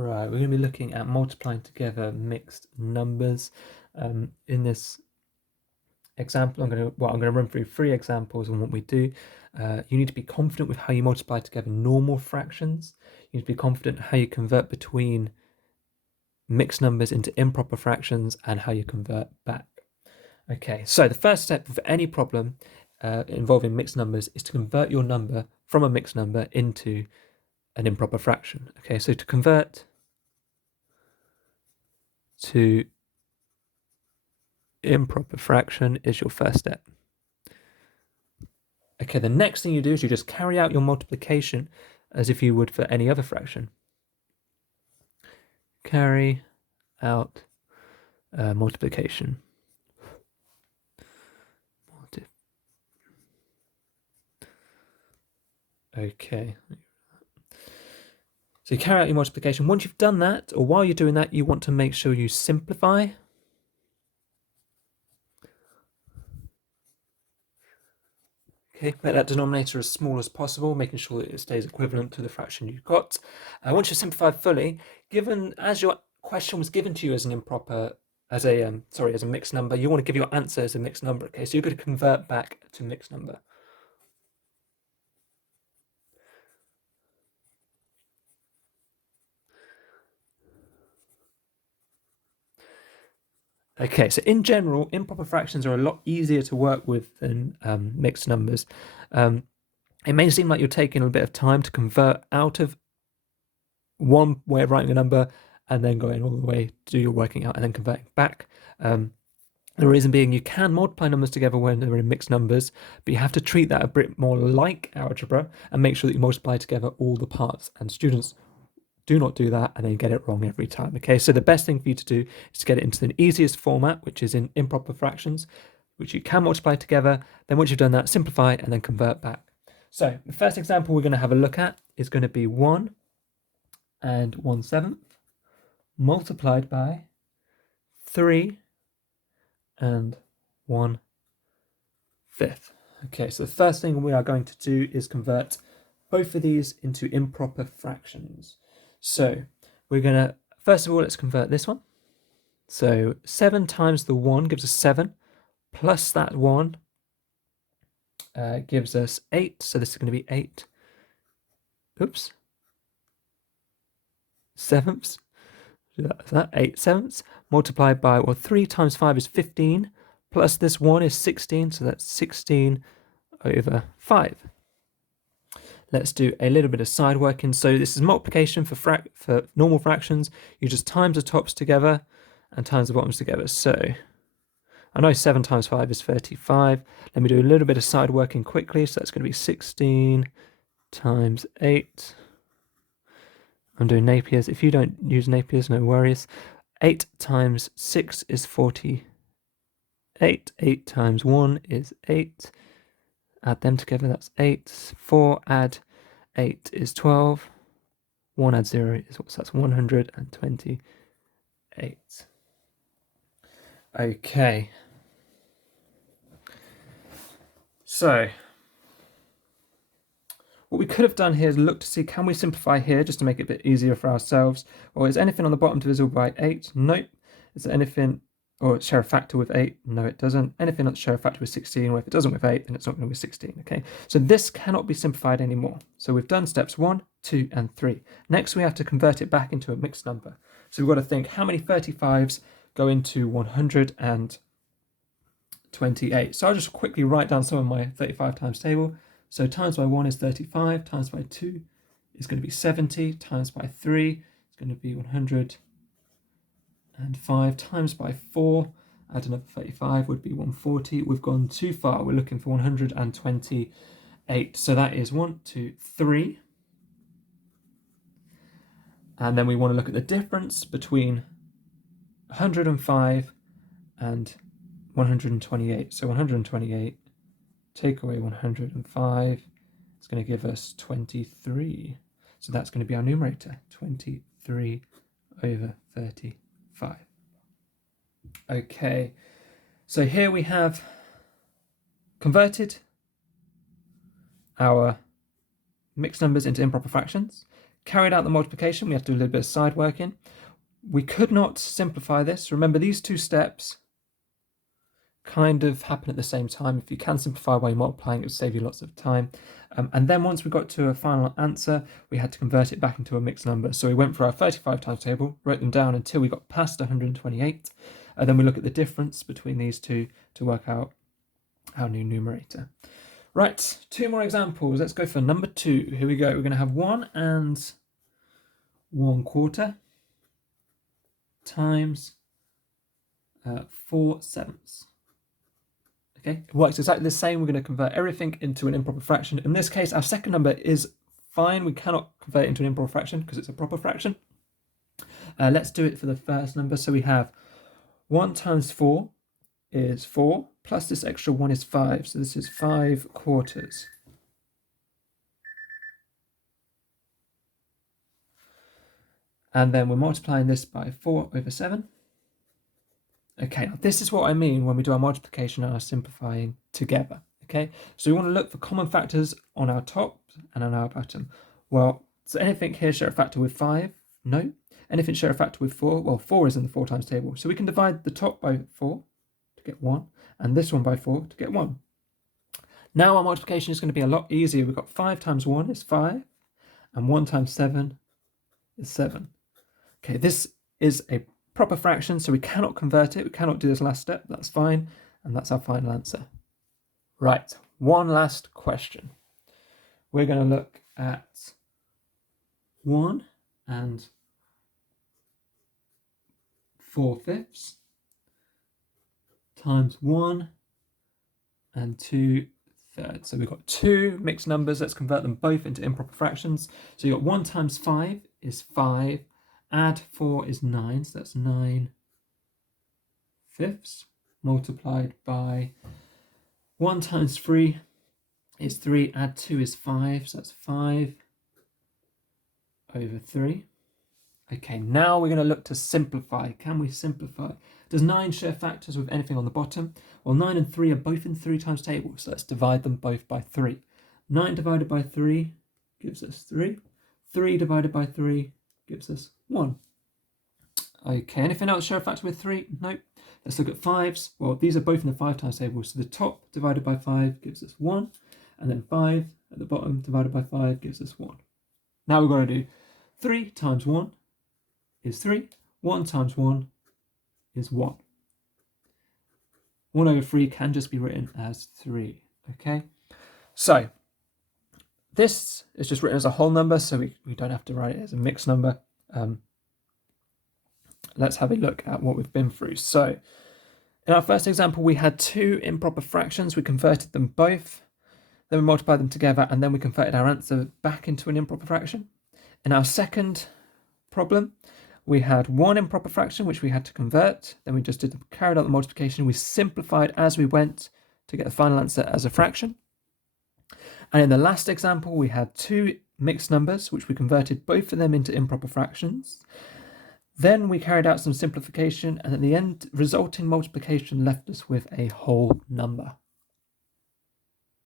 Right, we're going to be looking at multiplying together mixed numbers. In this example, I'm going to run through 3 examples on what we do. You need to be confident with how you multiply together normal fractions. You need to be confident how you convert between mixed numbers into improper fractions and how you convert back. Okay, so the first step for any problem involving mixed numbers is to convert your number from a mixed number into an improper fraction. Okay, so to convert to improper fraction is your first step. Okay, the next thing you do is you just carry out your multiplication as if you would for any other fraction. Carry out multiplication. Okay. So you carry out your multiplication. Once you've done that, or while you're doing that, you want to make sure you simplify. Okay, make that denominator as small as possible, making sure that it stays equivalent to the fraction you've got. Once you've simplified fully, given as your question was given to you as an improper, as a mixed number, you want to give your answer as a mixed number. Okay, so you're going to convert back to mixed number. Okay, so in general, improper fractions are a lot easier to work with than mixed numbers. It may seem like you're taking a bit of time to convert out of one way of writing a number and then going all the way to do your working out and then converting back. The reason being, you can multiply numbers together when they're in mixed numbers, but you have to treat that a bit more like algebra and make sure that you multiply together all the parts. And students do not do that and then get it wrong every time. Okay, so the best thing for you to do is to get it into the easiest format, which is in improper fractions, which you can multiply together. Then once you've done that, simplify and then convert back. So the first example we're going to have a look at is going to be 1 and 1/7 multiplied by 3 and 1/5. Okay, so the first thing we are going to do is convert both of these into improper fractions. So we're going to, first of all, let's convert this one. So 7 times the 1 gives us 7, plus that 1 gives us 8. So this is going to be 8. Oops. Sevenths. That 8 sevenths multiplied by, well, 3 times 5 is 15, plus this 1 is 16, so that's 16 over 5. Let's do a little bit of side working. So this is multiplication for normal fractions. You just times the tops together and times the bottoms together. So I know 7 times 5 is 35. Let me do a little bit of side working quickly. So that's going to be 16 times 8. I'm doing Napier's. If you don't use Napier's, no worries. 8 times 6 is 48. 8 times 1 is 8. Add them together, that's 8. 4 add 8 is 12. 1 add 0 is what? So that's 128. Okay. So what we could have done here is look to see, can we simplify here just to make it a bit easier for ourselves? Or is anything on the bottom divisible by 8? Nope. Is there anything, or share a factor with 8? No, it doesn't. Anything that's share a factor with 16? Well, if it doesn't with 8, then it's not going to be 16, okay? So this cannot be simplified anymore. So we've done steps 1, 2, and 3. Next, we have to convert it back into a mixed number. So we've got to think, how many 35s go into 128? So I'll just quickly write down some of my 35 times table. So times by 1 is 35, times by 2 is going to be 70, times by 3 is going to be 105, times by 4, add another 35, would be 140. We've gone too far, we're looking for 128. So that is 1, 2, 3. And then we want to look at the difference between 105 and 128. So 128, take away 105, it's going to give us 23. So that's going to be our numerator, 23 over 35. Okay, so here we have converted our mixed numbers into improper fractions, carried out the multiplication. We have to do a little bit of side working. We could not simplify this. Remember, these two steps kind of happen at the same time. If you can simplify while you're multiplying, it would save you lots of time. And then once we got to a final answer, we had to convert it back into a mixed number. So we went for our 35 times table, wrote them down until we got past 128. And then we look at the difference between these two to work out our new numerator. Right, 2 more examples. Let's go for number 2. Here we go. We're going to have 1 and 1/4 times 4/7. Okay, it works exactly the same. We're going to convert everything into an improper fraction. In this case, our second number is fine. We cannot convert it into an improper fraction because it's a proper fraction. Let's do it for the first number. So we have 1 times 4 is 4, plus this extra 1 is 5. So this is 5/4. And then we're multiplying this by 4/7. Okay, now this is what I mean when we do our multiplication and our simplifying together. Okay, so we want to look for common factors on our top and on our bottom. Well, does anything here share a factor with 5? No. Anything share a factor with 4? Well, 4 is in the 4 times table. So we can divide the top by 4 to get 1, and this one by 4 to get 1. Now our multiplication is going to be a lot easier. We've got 5 times 1 is 5, and 1 times 7 is 7. Okay, this is a proper fraction, so we cannot convert it. We cannot do this last step. That's fine, and that's our final answer. Right, one last question. We're going to look at 1 and 4/5 times 1 and 2/3. So we've got 2 mixed numbers. Let's convert them both into improper fractions. So you've got 1 times 5 is 5. Add 4 is 9, so that's 9/5 multiplied by 1 times 3 is 3. Add 2 is 5, so that's 5/3. Okay, now we're going to look to simplify. Can we simplify? Does 9 share factors with anything on the bottom? Well, 9 and 3 are both in 3 times table, so let's divide them both by 3. 9 divided by 3 gives us 3. 3 divided by 3 gives us 1. Okay, anything else share a factor with 3? Nope. Let's look at 5s. Well, these are both in the 5 times table, so the top divided by 5 gives us 1, and then 5 at the bottom divided by 5 gives us 1. Now we've got to do 3 times 1 is 3. 1 times 1 is 1. 1/3 can just be written as 3. Okay, so this is just written as a whole number, so we don't have to write it as a mixed number. Let's have a look at what we've been through. So in our first example, we had 2 improper fractions. We converted them both, then we multiplied them together, and then we converted our answer back into an improper fraction. In our second problem, we had 1 improper fraction, which we had to convert. Then we just carried out the multiplication. We simplified as we went to get the final answer as a fraction. And in the last example, we had 2 mixed numbers, which we converted both of them into improper fractions. Then we carried out some simplification, and at the end, resulting multiplication left us with a whole number.